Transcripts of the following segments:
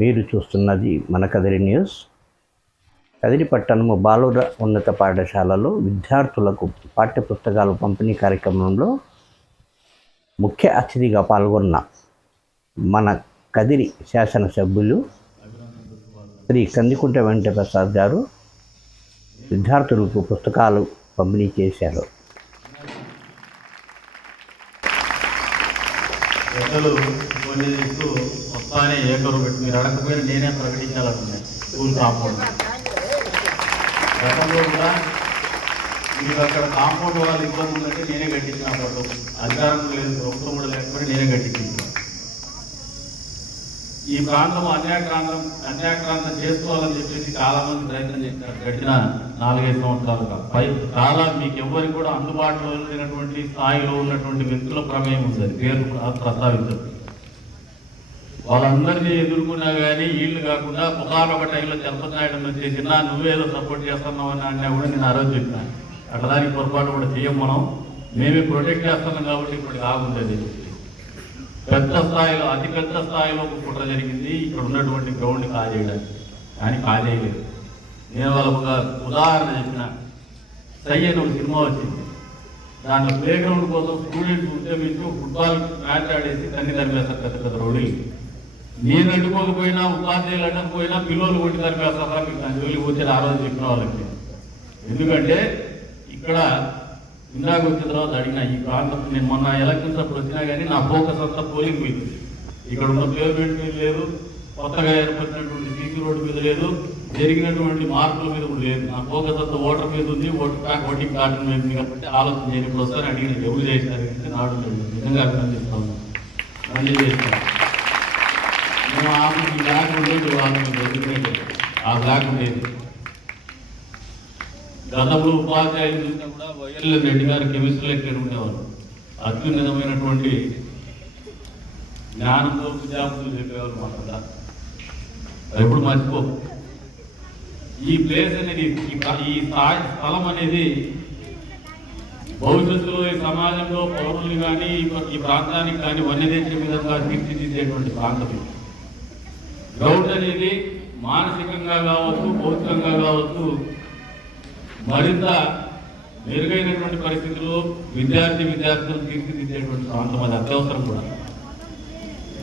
మీరు చూస్తున్నది మన కదిరి న్యూస్. కదిరి పట్టణము బాలుర ఉన్నత పాఠశాలలో విద్యార్థులకు పాఠ్యపుస్తకాల పంపిణీ కార్యక్రమంలో ముఖ్య అతిథిగా పాల్గొన్న మన కదిరి శాసనసభ్యులు శ్రీ కందికుంట వెంకటప్రసాద్ గారు విద్యార్థులకు పుస్తకాలు పంపిణీ చేశారు. వస్తానే ఏకరు పెట్టి మీరు అడగకపోయినా నేనే ప్రకటించాలనుకున్నాను. స్కూల్ కాంపౌండ్ గతంలో కూడా మీకు అక్కడ కాంపౌండ్ వాళ్ళు ఇబ్బంది ఉందంటే నేనే కట్టించిన అప్పట్లో అధికారం లేదు, ప్రభుత్వం కూడా లేకపోతే నేనే కట్టించాను. ఈ ప్రాంతం అన్యాక్రాంతం చేసుకోవాలని చెప్పేసి చాలా మంది ప్రయత్నం చేశారు. గడిచిన 4-5 సంవత్సరాలుగా చాలా మీకు ఎవరికి కూడా అందుబాటులో లేనటువంటి స్థాయిలో ఉన్నటువంటి వ్యక్తుల ప్రమేయం ఉంది. పేరు ప్రస్తావించదు. వాళ్ళందరినీ ఎదుర్కొన్నా కానీ వీళ్ళు కాకుండా ఒక టైంలో చంపనాయడం వచ్చేసినా నువ్వేదో సపోర్ట్ చేస్తున్నావు అని అన్నా కూడా నేను ఆ రోజు చెప్పినాను. అట్లా దానికి పొరపాటు కూడా చేయం. మేమే ప్రొటెక్ట్ చేస్తున్నాం కాబట్టి ఇప్పుడు ఆగుండేది. పెద్ద స్థాయిలో అతి పెద్ద స్థాయిలో ఒక కుట్ర జరిగింది ఇక్కడ ఉన్నటువంటి గ్రౌండ్ కాజేయడానికి. కానీ కాజేయలేదు. నేను వాళ్ళకు ఒక ఉదాహరణ చెప్పిన. సై అని ఒక సినిమా వచ్చింది. దాంట్లో ప్లే గ్రౌండ్ కోసం స్టూడెంట్స్ ఉద్యమించి ఫుట్బాల్ మ్యాచ్ ఆడేసి తన్ని తరిపేస్తారు పెద్ద పెద్ద రౌడీలు. నేను అడ్డుకోకపోయినా ఉపాధ్యాయులు అడ్డకపోయినా పిల్లలు కొట్టి తరిపేస్తారా మీకు దాని జోలికి వచ్చేది ఆ రోజు చెప్పిన వాళ్ళకి. ఎందుకంటే ఇక్కడ ఇందాక వచ్చిన తర్వాత అడిగిన ఈ ప్రాంతం నేను మొన్న ఎలక్షన్స్ అప్పుడు వచ్చినా కానీ నా ఫోకస్ అంతా పోలింగ్ మీద. ఇక్కడ ఉన్న పేమెంట్ మీద లేదు, కొత్తగా ఏర్పడినటువంటి సీసీ రోడ్డు మీద లేదు, జరిగినటువంటి మార్పుల మీద కూడా లేదు. నా ఫోకస్ అంతా ఓటర్ మీద ఉంది, ఓటింగ్ కార్డు మీద ఉంది. కాబట్టి ఆలోచన చేయని ఇప్పుడు వస్తాను అడిగిన ఎవరు చేశారు అంటే నాడు నిజంగా అభినందిస్తా ఉన్నాను. మళ్ళీ చేస్తాను. మేము ఆఫీస్ బ్లాక్ ఉండేది, ఆ బ్లాక్ ఉండేది. గతంలో ఉపాధ్యాయులు చూసినా కూడా వైఎల్ రెడ్డి గారు కెమిస్ట్రీ లెక్చరర్ ఉండేవారు. అత్యున్నతమైనటువంటి జ్ఞానంతో విద్యార్థులు చెప్పేవారు మాట. ఎప్పుడు మర్చిపో. ఈ ప్లేస్ అనేది ఈ స్థలం అనేది భవిష్యత్తులో ఈ సమాజంలో పౌరులు కానీ ఈ ప్రాంతానికి కానీ వన్యదేశ విధంగా తీర్చిదిద్దేటువంటి ప్రాంతం. గ్రౌండ్ అనేది మానసికంగా కావచ్చు, భౌతికంగా కావచ్చు, మరింత మెరుగైనటువంటి పరిస్థితుల్లో విద్యార్థులు తీర్చిదిద్దేటువంటి ప్రాంతం. అది అత్యవసరం కూడా.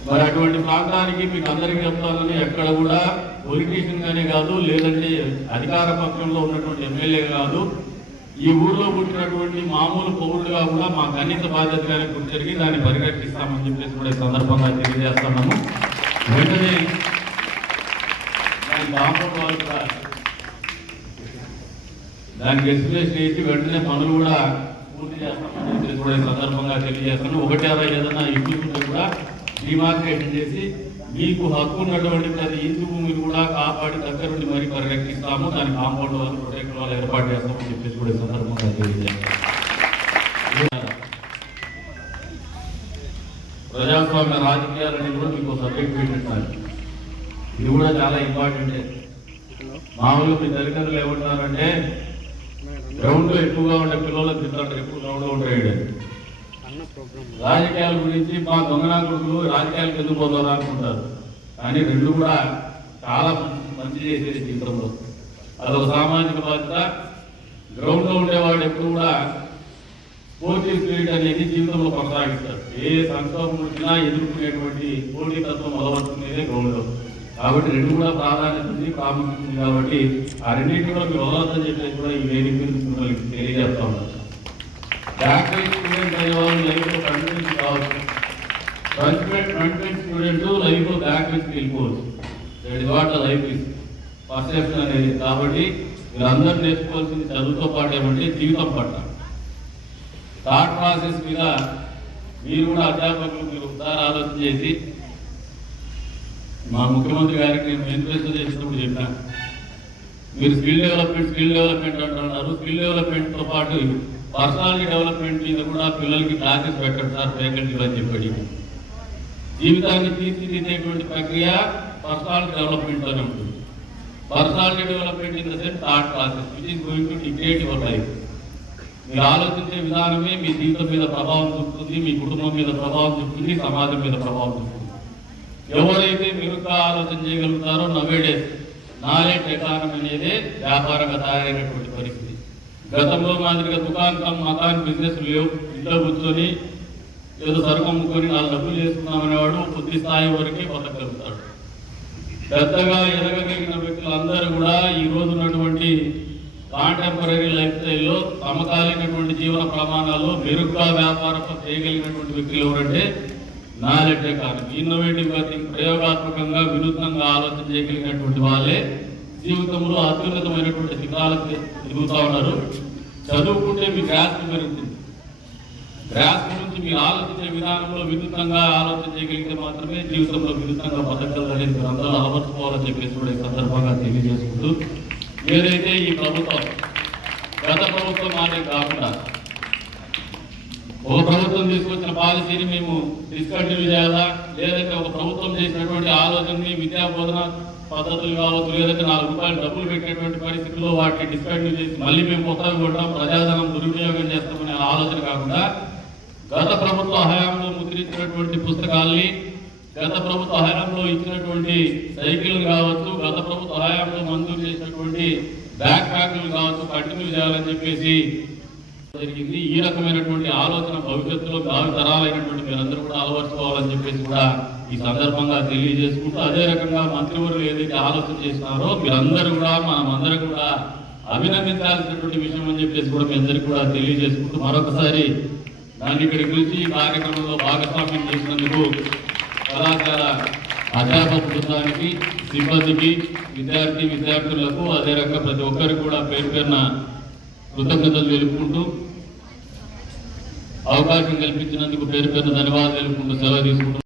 మరి అటువంటి ప్రాంతానికి మీకు అందరికీ చెప్తానని ఎక్కడ కూడా పొలిటీషియన్ గానే కాదు, లేదంటే అధికార పక్షంలో ఉన్నటువంటి ఎమ్మెల్యే కాదు, ఈ ఊర్లో పుట్టినటువంటి మామూలు పౌరులుగా కూడా మా కనీస బాధ్యతగానే గుర్తిరిగి దాన్ని పరిరక్షిస్తామని చెప్పేసి కూడా ఈ సందర్భంగా తెలియజేస్తున్నాము. వెంటనే దానికి ఎస్టిమేషన్ వేసి వెంటనే పనులు కూడా పూర్తి చేస్తామని చెప్పేసి కూడా ఈ సందర్భంగా తెలియజేస్తున్నాను. ఒకటి ఏదైనా ఇష్యూస్ కూడా డిమార్కేషన్ చేసి మీకు హక్కు ఉన్నటువంటి ప్రతి ఇంటి భూమిని కూడా కాపాడి దగ్గర నుండి మరీ పరిరక్షిస్తాము. దాని కాంపౌండ్ వాళ్ళు ప్రొటెక్ట్ వాళ్ళు ఏర్పాటు చేస్తామని చెప్పేసి కూడా ఈ సందర్భంగా తెలియజేస్తాం. ప్రజాస్వామ్య రాజకీయాలని కూడా మీకు సబ్జెక్ట్ పెట్టింటారు. ఇది కూడా చాలా ఇంపార్టెంటే. మామూలుగా మీ తల్లిదండ్రులు ఏమంటారంటే గ్రౌండ్లో ఎక్కువగా ఉండే పిల్లలకు తింటారు, ఎక్కువ గ్రౌండ్లో ఉంటాయి. రాజకీయాల గురించి మా దొంగనా కొడుకులు రాజకీయాలకు ఎందుకు పోతారా అనుకుంటారు. కానీ రెండు కూడా చాలా మంచి చేసేది జీవితంలో. అదొక సామాజిక బాధ్యత. గ్రౌండ్లో ఉండేవాడు ఎప్పుడు కూడా పోటీ స్పిరిట్ అనేది జీవితంలో కొనసాగిస్తారు. ఏ సంక్షోభం వచ్చినా ఎదుర్కొనేటువంటి పోటీతత్వం మొదలవుతుందే గ్రౌండ్లో. కాబట్టి రెండు కూడా ప్రాధాన్యత ఉంది, ప్రాముఖ్యత ఉంది. కాబట్టి ఆ రెండింటి కూడా మీరు వదలొద్దని చెప్పేసి కూడా ఈ వేదిక మిమ్మల్ని తెలియజేస్తా ఉన్నారు. బ్యాక్వైజ్ స్టూడెంట్ అనే వాళ్ళు లైఫ్లో ఫ్రంట్ బెంచ్ కావచ్చు, ఫ్రంట్ బెంచ్ స్టూడెంట్ లైఫ్లో బ్యాక్ బెంచ్కి వెళ్ళిపోవచ్చు. That is what the life is perception అనేది. కాబట్టి వీళ్ళందరూ నేర్చుకోవాల్సింది చదువుతో పాటు ఏమంటే జీవితం పట్ల థాట్ ప్రాసెస్ మీద మీరు కూడా అధ్యాపకులు మీరు ఒకసారి ఆలోచన చేసి, మా ముఖ్యమంత్రి గారికి నేను మేనిఫెస్టో చేసినప్పుడు చెప్పాను, మీరు స్కిల్ డెవలప్మెంట్ అంటున్నారు. స్కిల్ డెవలప్మెంట్తో పాటు పర్సనాలిటీ డెవలప్మెంట్ మీద కూడా పిల్లలకి క్లాసెస్ పెట్టండి సార్ ఫ్యాకల్టీలు అని చెప్పి. జీవితాన్ని తీర్చిదిద్దేటువంటి ప్రక్రియ పర్సనాలిటీ డెవలప్మెంట్లోనే ఉంటుంది. Personality development in the sense thought process which is going to dictate your life. మీరు ఆలోచించే విధానమే మీ జీవితం మీద ప్రభావం చూపుతుంది, మీ కుటుంబం మీద ప్రభావం చూపుతుంది, సమాజం మీద ప్రభావం చూపుతుంది. ఎవరైతే మెరుగ్గా ఆలోచన చేయగలరు చెప్తారో నవేడేస్ నాలెడ్జ్ ఎకానమీ అనేది వ్యాపారంగా తయారైనటువంటి పరిస్థితి. గతంలో మాదిరిగా దుకాణం మకాన్ బిజినెస్ లేవు. ఇంట్లో కూర్చొని ఏదో సరుకు అమ్ముకొని 4 డబ్బులు చేసుకున్నామనేవాడు కొద్ది స్థాయి వరకే బతకగలుగుతాడు. పెద్దగా ఎదగగలిగిన వ్యక్తులందరూ కూడా ఈ రోజు ఉన్నటువంటి కాంటెంపరీ లైఫ్ స్టైల్లో సమకాలీనటువంటి జీవన ప్రమాణాలు మెరుగ్గా వ్యాపారం చేయగలిగినటువంటి వ్యక్తులు ఎవరంటే నాలెడ్జ్ ఎకానమీ, ఇన్నోవేటివ్గా ప్రయోగాత్మకంగా వినూత్నంగా ఆలోచన చేయగలిగినటువంటి వాళ్ళే జీవితంలో అత్యున్నతమైనటువంటి శిఖరాలకు ఎదుగుతూ ఉన్నారు. చదువుకుంటే మీ గ్రాస్ప్ పెరుగుతుంది. గ్రాస్ప్ నుంచి మీరు ఆలోచించే విధానంలో వినూత్నంగా ఆలోచన చేయగలిగితే మాత్రమే జీవితంలో వినూత్నంగా బతకగలరని మీరు అందరూ అలవర్చుకోవాలని చెప్పేసి కూడా ఈ సందర్భంగా తెలియజేసుకుంటూ, ఏదైతే ఈ ప్రభుత్వం గత ప్రభుత్వం మాదే కాకుండా ఒక ప్రభుత్వం తీసుకొచ్చిన పాలసీని మేము డిస్కంటిన్యూ చేయాలా, లేదంటే ఒక ప్రభుత్వం చేసినటువంటి ఆలోచనని విద్యా బోధన పద్ధతులు కావచ్చు, లేదంటే 4 రూపాయలు డబ్బులు పెట్టేటువంటి పరిస్థితుల్లో వాటిని డిస్కంటిన్యూ చేసి మళ్ళీ మేము కొత్తగా కొట్టాం, ప్రజాధనం దుర్వినియోగం చేస్తామనే ఆలోచన కాకుండా గత ప్రభుత్వ హయాంలో ముద్రించినటువంటి పుస్తకాల్ని, గత ప్రభుత్వ హయాంలో ఇచ్చినటువంటి సైకిల్ కావచ్చు, గత ప్రభుత్వ హయాంలో మంజూరు చేసినటువంటి బ్యాక్ ప్యాక్లు కావచ్చు కంటిన్యూ చేయాలని చెప్పేసి జరిగింది. ఈ రకమైనటువంటి ఆలోచన భవిష్యత్తులో భావి తరాలైనటువంటి మీరందరూ కూడా అలవర్చుకోవాలని చెప్పేసి కూడా ఈ సందర్భంగా తెలియజేసుకుంటూ, అదే రకంగా మంత్రివర్యులు ఏదైతే ఆలోచన చేసినారో మీరందరూ కూడా మనమందరం కూడా అభినందించాల్సినటువంటి విషయం అని చెప్పేసి కూడా మీ అందరికీ కూడా తెలియజేసుకుంటూ, మరొకసారి దాన్ని ఇక్కడికి పిలిచి ఈ కార్యక్రమంలో భాగస్వామ్యం చేసినందుకు కళాశాల అధ్యాపక బృందానికి, సిబ్బందికి, విద్యార్థులకు అదే రకంగా ప్రతి ఒక్కరికి కూడా పేరు పేరున కృతజ్ఞతలు తెలుపుకుంటూ, అవకాశం కల్పించినందుకు పేరు పేరున ధన్యవాదాలు తెలుపుకుంటూ సెలవు తీసుకుంటూ